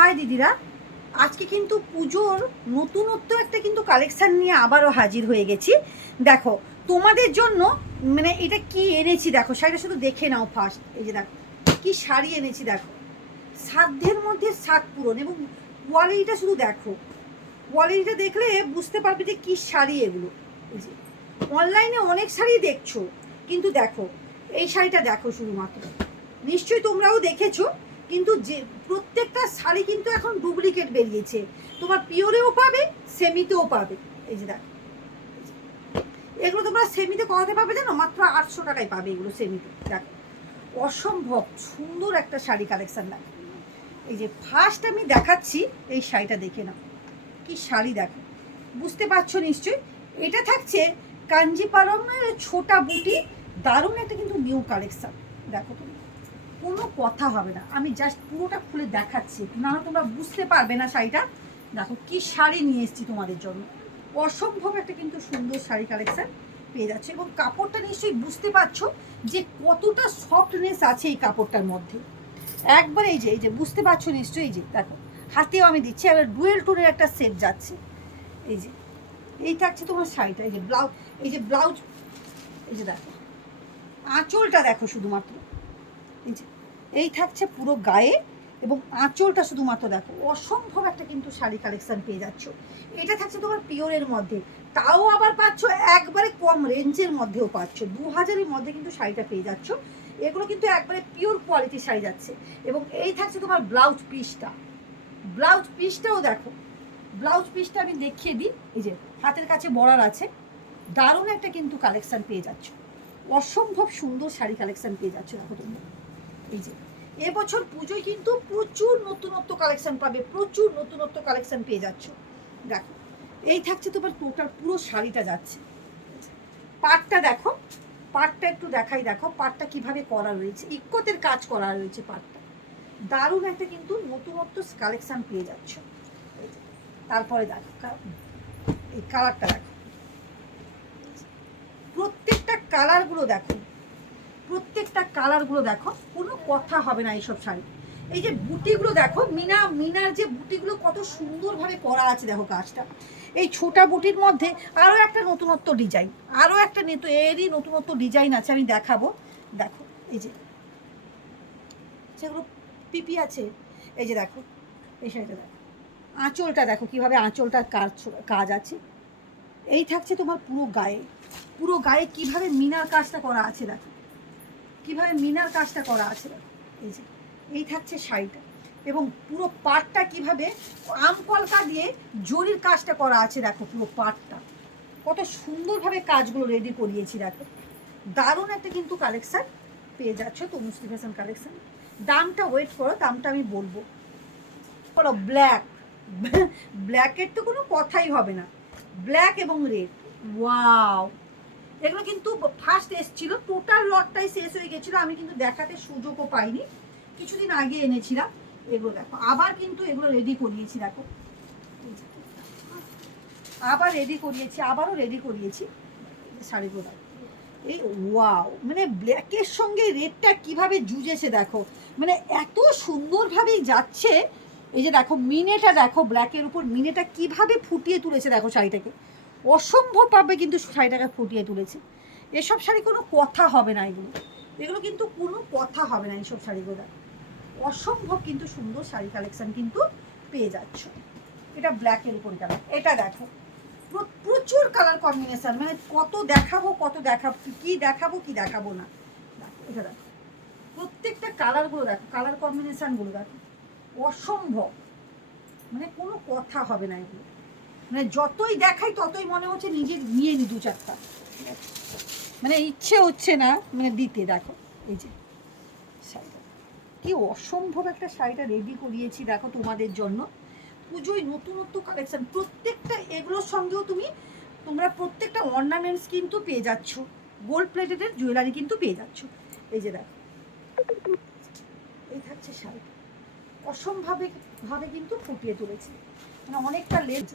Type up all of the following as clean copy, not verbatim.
High দিদিরা, আজকে কিন্তু পুজোর নতুনত্ব একটা কিন্তু কালেকশান নিয়ে আবারও হাজির হয়ে গেছি। দেখো তোমাদের জন্য, মানে এটা কি এনেছি দেখো, শাড়িটা শুধু দেখে নাও ফার্স্ট। এই যে দেখো কি শাড়ি এনেছি, দেখো সাধ্যের মধ্যে সাত পূরণ, এবং কোয়ালিটিটা শুধু দেখো, কোয়ালিটিটা দেখলে বুঝতে পারবে যে কি শাড়ি এগুলো। এই যে অনলাইনে অনেক শাড়ি দেখছো, কিন্তু দেখো এই শাড়িটা দেখো শুধুমাত্র, নিশ্চয়ই তোমরাও দেখেছো, কিন্তু যে প্রত্যেকটা শাড়ি কিন্তু এখন ডুপ্লিকেট বেরিয়েছে, তোমার পিওরেও পাবে, সেমিতেও পাবে। এই যে দেখো এগুলো তোমরা সেমিতে করাতে পাবে জানো, মাত্র 800 টাকায় পাবে এগুলো সেমিতে। দেখো অসম্ভব সুন্দর একটা শাড়ি কালেকশন দেখো। এই যে ফার্স্ট আমি দেখাচ্ছি, এই শাড়িটা দেখে নাও কি শাড়ি দেখো, বুঝতে পারছো নিশ্চয়ই। এটা থাকছে কাঞ্জিপারমের ছোটা বুটি, দারুণ একটা কিন্তু নিউ কালেকশন। দেখো তুমি কোনো কথা হবে না, আমি জাস্ট পুরোটা খুলে দেখাচ্ছি, না তোমরা বুঝতে পারবে না শাড়িটা। দেখো কি শাড়ি নিয়ে এসেছি তোমাদের জন্য, অসম্ভব একটা কিন্তু সুন্দর শাড়ি কালেকশন পেয়ে যাচ্ছে, এবং কাপড়টা নিশ্চয়ই বুঝতে পারছো যে কতটা সফটনেস আছে এই কাপড়টার মধ্যে। একবার এই যে বুঝতে পারছো নিশ্চয়ই। এই যে দেখো হাতেও আমি দিচ্ছি, আবার ডুয়েল টোনের একটা সেট যাচ্ছে। এই যে এই থাকছে তোমার শাড়িটা, এই যে ব্লাউজ, এই যে ব্লাউজ, এই যে দেখো আঁচলটা দেখো শুধুমাত্র, এই যে এই থাকছে পুরো গায়ে, এবং আঁচলটা শুধুমাত্র দেখো, অসম্ভব একটা কিন্তু শাড়ি কালেকশন পেয়ে যাচ্ছ। এটা থাকছে তোমার পিওরের মধ্যে, তাও আবার পাচ্ছ একবারে কম রেঞ্জের মধ্যেও পাচ্ছ, 2000-এর মধ্যে কিন্তু শাড়িটা পেয়ে যাচ্ছ। এগুলো কিন্তু একবারে পিওর কোয়ালিটির শাড়ি যাচ্ছে। এবং এই থাকছে তোমার ব্লাউজ পিসটা, ব্লাউজ পিসটাও দেখো, ব্লাউজ পিসটা আমি দেখিয়ে দিই। এই যে হাতের কাছে বর্ডার আছে, দারুণ একটা কিন্তু কালেকশন পেয়ে যাচ্ছ, অসম্ভব সুন্দর শাড়ি কালেকশন পেয়ে যাচ্ছ। দেখো তোমরা এই যে এবছর পুজোয় কিন্তু প্রচুর নতুনত্ব কালেকশন পাবে, প্রচুর নতুনত্ব কালেকশন পেয়ে যাচ্ছ। দেখো এই থাকছে তোমার টোটাল পুরো শাড়িটা যাচ্ছে। পাটটা দেখো, পাটটা একটু দেখাই, দেখো পাটটা কিভাবে করা রয়েছে, ইক্কতের কাজ করা রয়েছে পাটটা, দারুণ একটা কিন্তু নতুনত্ব কালেকশন পেয়ে যাচ্ছ। তারপরে দেখো এই কালারটা দেখো, প্রত্যেকটা কালারগুলো দেখো, প্রত্যেকটা কালারগুলো দেখো, কোনো কথা হবে না এইসব শাড়ি। এই যে বুটিগুলো দেখো, মিনার যে বুটিগুলো কত সুন্দরভাবে করা আছে, দেখো কাজটা। এই ছোটা বুটির মধ্যে আরও একটা নতুনত্ব ডিজাইন, আরও একটা এরই নতুনত্ব ডিজাইন আছে, আমি দেখাবো। দেখো এই যে সেগুলো পিপি আছে, এই যে দেখো এই শাড়িটা দেখো, আঁচলটা দেখো কীভাবে আঁচলটার কাজ আছে। এই থাকছে তোমার পুরো গায়ে, পুরো গায়ে কীভাবে মিনার কাজটা করা আছে, দেখো কীভাবে মিনার কাজটা করা আছে। এই যে এই থাকছে শাড়িটা, এবং পুরো পাটটা কীভাবে আম কলকা দিয়ে জরির কাজটা করা আছে, দেখো পুরো পাটটা কত সুন্দরভাবে কাজগুলো রেডি করিয়েছি। দেখো দারুণ একটা কিন্তু কালেকশান পেয়ে যাচ্ছ তনুশ্রী ফ্যাশন কালেকশান। দামটা ওয়েট করো, দামটা আমি বলবো। বলো ব্ল্যাক, ব্ল্যাকের তো কোনো কথাই হবে না, ব্ল্যাক এবং রেড, ওয়াও। এগুলো কিন্তু ফার্স্ট এসেছিলো, টোটাল লটটাই শেষ হয়ে গেছিলো, আমি কিন্তু দেখাতে সুযোগও পাইনি, কিছুদিন আগে এনেছিলাম। এগুলো দেখো আবার কিন্তু এগুলো রেডি করিয়েছি, দেখো আবার রেডি করিয়েছি, আবারও রেডি করিয়েছি শাড়িগুলো। এই ওয়াও, মানে ব্ল্যাকের সঙ্গে রেডটা কিভাবে জুজেছে দেখো, মানে এত সুন্দরভাবেই যাচ্ছে। এই যে দেখো মিনেটা দেখো, ব্ল্যাকের উপর মিনেটা কিভাবে ফুটিয়ে তুলেছে দেখো শাড়িটাকে, অসম্ভবভাবে কিন্তু শাড়িটাকে ফুটিয়ে তুলেছে। এসব শাড়ি কোনো কথা হবে না, এগুলো এগুলো কিন্তু কোনো কথা হবে না, এইসব শাড়িগুলো অসম্ভব কিন্তু সুন্দর শাড়ি কালেকশন কিন্তু পেয়ে যাচ্ছ। এটা ব্ল্যাকের উপর কালার, এটা দেখো প্রচুর কালার কম্বিনেশন, মানে কত দেখাবো কি দেখাবো না। দেখো এটা দেখো, প্রত্যেকটা কালারগুলো দেখো, কালার কম্বিনেশনগুলো দেখো, অসম্ভব, মানে কোনো কথা হবে না এগুলো, মানে যতই দেখাই ততই মনে হচ্ছে নিজের নিয়ে নি 2-4টা, মানে ইচ্ছে হচ্ছে না মানে দিতে। দেখো এই যে শাড়িটা কি অসম্ভব একটা শাড়িটা রেডি করিয়েছি দেখো তোমাদের জন্য, পুজোয় নতুনত্ব কালেকশন প্রত্যেকটা, এগুলোর সঙ্গেও তোমরা প্রত্যেকটা অর্নামেন্টস কিন্তু পেয়ে যাচ্ছ, গোল্ড প্লেটেডের জুয়েলারি কিন্তু পেয়ে যাচ্ছ। এই যে দেখো এই থাকছে শাড়ি, অসম্ভবভাবে কিন্তু ফুটিয়ে তুলেছে, মানে অনেকটা লেজ।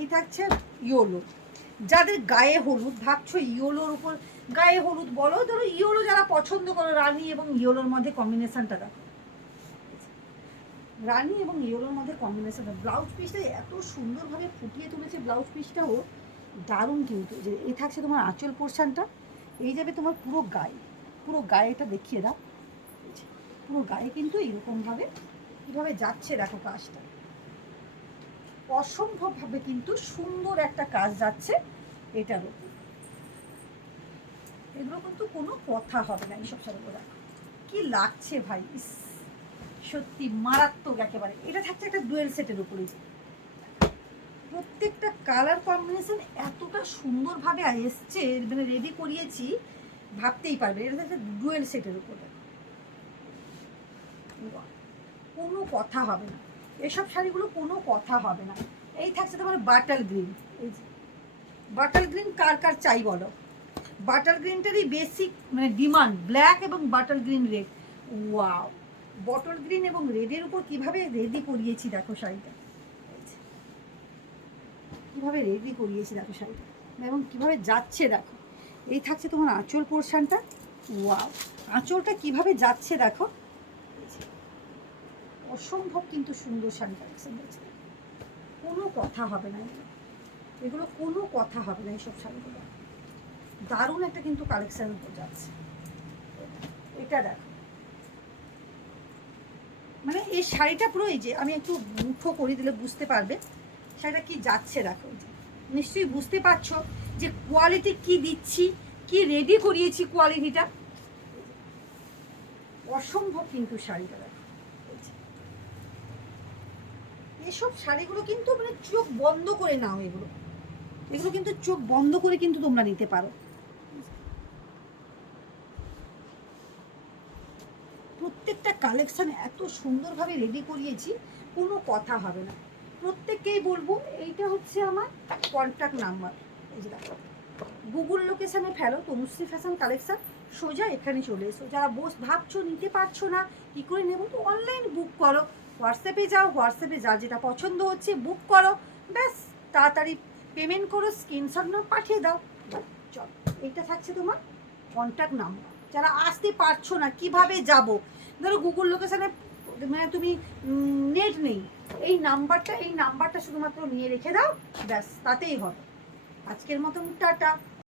এই থাকছে ইয়োলো, যাদের গায়ে হলুদ ভাবছো ইয়োলোর উপর, গায়ে হলুদ বলো, ধরো ইয়োলো যারা পছন্দ করো, রানী এবং ইয়োলোর মধ্যে কম্বিনেশনটা দেখো, রানি এবং ইয়েলোর মধ্যে কম্বিনেশন। ব্লাউজ পিসটা এত সুন্দরভাবে ফুটিয়ে তুলেছে, ব্লাউজ পিসটাও দারুণ কিন্তু। যে এই থাকছে তোমার আঁচল পোর্শনটা, এই যাবে তোমার পুরো গায়ে, পুরো গায়েটা দেখিয়ে দাও, পুরো গায়ে কিন্তু এইরকমভাবে কীভাবে যাচ্ছে দেখো কাজটা, অসম্ভবভাবে কিন্তু সুন্দর একটা কাজ যাচ্ছে এটার উপর। এগুলো কিন্তু কোনো কথা হবে না এইসব শাড়িগুলো। দেখো কি লাগছে ভাই, ইস সত্যি মারাত্মক একেবারে। এটা থাকছে একটা ডুয়েল সেটের উপরে, প্রত্যেকটা কালার কম্বিনেশন এতটা সুন্দরভাবে এসছে, মানে রেডি করিয়েছি ভাবতেই পারবে। এটা থাকছে ডুয়েল সেটের উপরে, কোনো কথা হবে না এসব শাড়িগুলো, কোনো কথা হবে না। এই থাকছে তোমার বাটার গ্রিন, এই যে বাটার গ্রিন কার কার চাই বলো, বাটার গ্রিনটারই বেসিক মানে ডিমান্ড, ব্ল্যাক এবং butter green red. Wow, bottle green এবং রেডের উপর কিভাবে রেডি করিয়েছি দেখো শাড়িটা, কীভাবে রেডি করিয়েছি দেখো শাড়িটা, এবং কীভাবে যাচ্ছে দেখো। এই থাকছে তোমার আঁচল পোর্শনটা, ওয়াও আঁচলটা কিভাবে যাচ্ছে দেখো, অসম্ভব কিন্তু সুন্দর শাড়ি কালেকশন দেখছে, কোনো কথা হবে না এগুলো, কোনো কথা হবে না এইসব শাড়িগুলো। দারুণ একটা কিন্তু কালেকশন যাচ্ছে। এটা দেখো, মানে এই শাড়িটা পুরো, এই যে আমি একটু মুঠো করে দিলে বুঝতে পারবে শাড়িটা কি যাচ্ছে দেখো। নিশ্চয়ই বুঝতে পারছো যে কোয়ালিটি কি দিচ্ছি, কি রেডি করিয়েছি, কোয়ালিটিটা অসম্ভব কিন্তু শাড়িটা দেখো। এসব শাড়িগুলো কিন্তু মানে চোখ বন্ধ করে নাও, এগুলো এগুলো কিন্তু চোখ বন্ধ করে কিন্তু তোমরা নিতে পারো। প্রত্যেকটা কালেকশন এত সুন্দরভাবে রেডি করিয়েছি, কোনো কথা হবে না। প্রত্যেককেই বলবো এইটা হচ্ছে আমার কন্ট্যাক্ট নাম্বার, এই যে দেখো গুগল লোকেশানে ফেলো তনুশ্রী ফ্যাশন কালেকশন, সোজা এখানে চলে এসো। যারা ভাবছো নিতে পারছো না কী করে নেবো, তো অনলাইন বুক করো, হোয়াটসঅ্যাপে যাও, হোয়াটসঅ্যাপে যার যেটা পছন্দ হচ্ছে বুক করো, ব্যাস তাড়াতাড়ি পেমেন্ট করো, স্ক্রিনশট নাও পাঠিয়ে দাও, চল। এইটা থাকছে তোমার কন্ট্যাক্ট নাম্বার। যারা আসতে পারছো না কিভাবে যাব, ধরো গুগল লোকেশানে মানে তুমি নেট নেই, এই নাম্বারটা শুধুমাত্র নিয়ে রেখে দাও, ব্যাস তাতেই হবে। আজকের মতন টাটা।